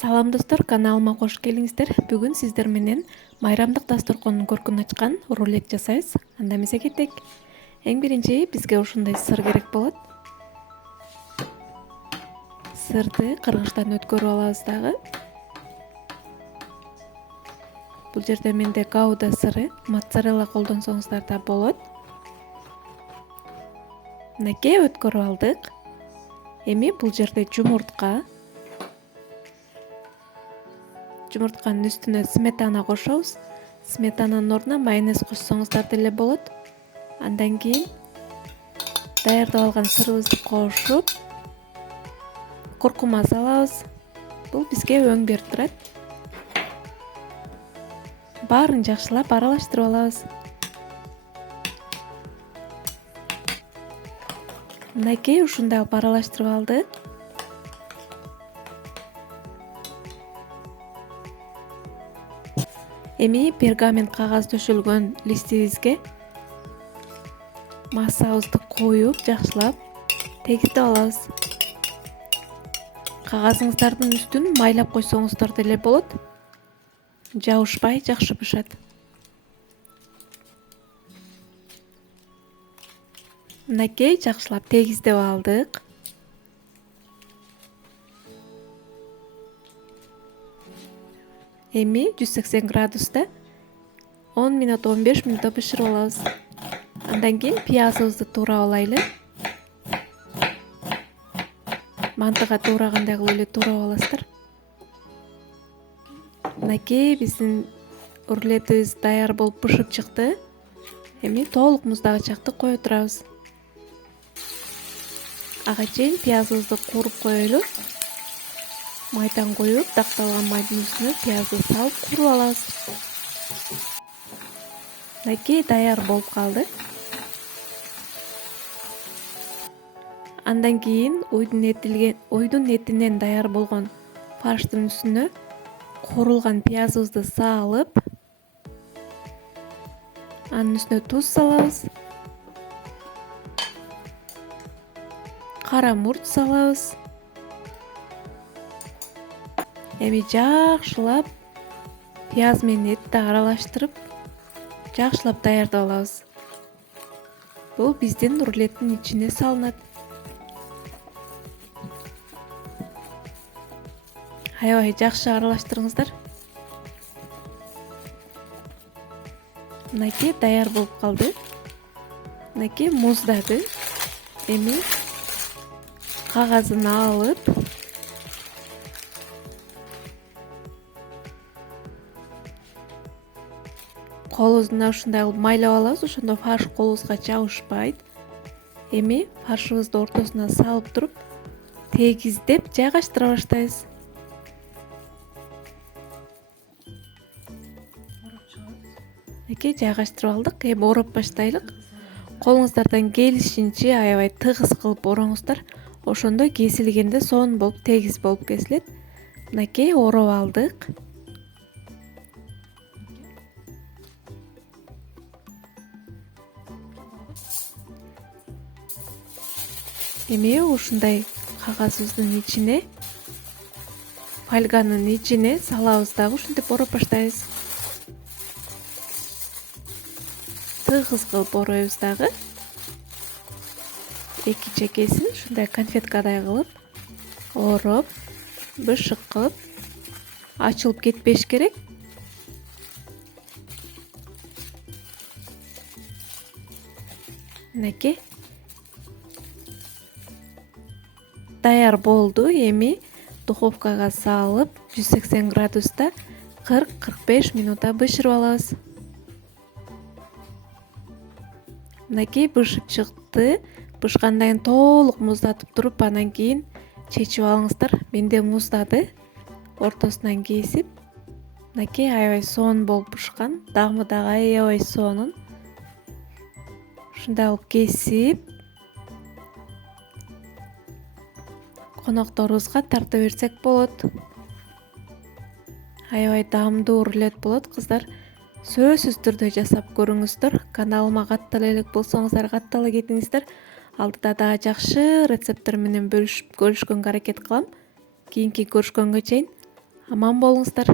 Салам достор, каналыма кош келиңиздер. Бүгүн сиздер менен майрамдык дасторкондун көркүн ачкан рулет жасайбыз. Анда эмесе кетек. Эң биринчи бизге ушундай сыр керек болот. Сырды кыргычтан өткөрүп алабыз дагы. Бул жерде менде гауда сыры, моцарелла колдонсоңуздар да болот. Мынакей өткөрүп алдык. Эми бул жерде жумуртканын үстүнө сметана кошобуз. Сметананын ордуна майонез кошсоңуздар деле болот. Андан кийин даярдап алган сырыбызды кошуп, куркума салабыз. Бул бизге өң берип турат. Баарын жакшылап аралаштырып алабыз. Мынакей ушундай алып аралаштырып алдык. Эми пергамент кагаз төшөлгөн листибизге массабызды коюп, жакшылап тегиздеп алабыз. Кагазыңыздардын үстүн майлап койсоңуздар деле болот. Жабышпай жакшы бышат. Мынакей жакшылап тегиздеп алдык. Эми 180 градуста 10 минут 15 минут бышырып алабыз. Андан кийин пиязыбызды туурап алайлы. Мантыга туурагандай кылып эле туурап аласыздар. Мынакей биздин рулетибиз даяр болуп бышып чыкты. Эми толук муздагычакты кое турабыз. Ага чейин пиязыбызды кууруп коелу. Майдан коюп, дакталган майдын үстүнө пиязды салып кууруп алабыз. Мынакей даяр болуп калды. Андан кийин ойдун этинен даяр болгон фарштын үстүнө куурулган пиязыбызды салып, анын үстүнө туз салабыз. Кара мурт салабыз. Эми жакшылап пияз менен этти аралаштырып, жакшылап даярдап алабыз. Бул биздин рулеттин ичине салынат. Аябай жакшы аралаштырыңыздар. Мынакей даяр болуп калды. Мынакей муздады. Эми кагазын алып, колубузду ушундай кылып майлап алабыз, ошондо фарш колубузга жабышпайт. Эми фаршыбызды ортосуна салып туруп, тегиздеп жайгаштыра баштайбыз. Мынакей жайгаштырып алдык. Эми ороп баштайлык. Колуңуздардан келишинче аябай тыгыз кылып ороңуздар. Ошондо кесилгенде сонун болуп, тегиз болуп кесилет. Мынакей ороп алдык. Эми ушундай кагазыбыздын ичине, фольганын ичине салабыз дагы ушинтип ороп баштайбыз. Тыгыз кылып оройбуз дагы. Эки чекесин ушундай конфеткадай кылып ороп, бышык кылып, ачылып кетпеш керек. Мынакей даяр болду. Эми духовкага салып 180 градуста 40-45 минутта бышырып алабыз. Мынакей бышып чыкты. Бышкандан кийин толук муздатып туруп, анан кийин чечип алыңыздар. Менде муздады. Ортосунан кесип, мынакей аябай сонун болуп бышкан. Дамы дагы аябай сонун. Ушундай кылып кесип, конокторубузга тарта берсек болот. Аябай даамдуу рулет болот, кыздар. Сөзсүз түрдө жасап көрүңүздөр. Каналыма каттала элек болсоңуздар, каттала кетиңиздер. Алдыда дагы жакшы рецепттер менен бөлүшкөнгө аракет кылам. Кийинки көрүшкөнгө чейин Аман болуңуздар.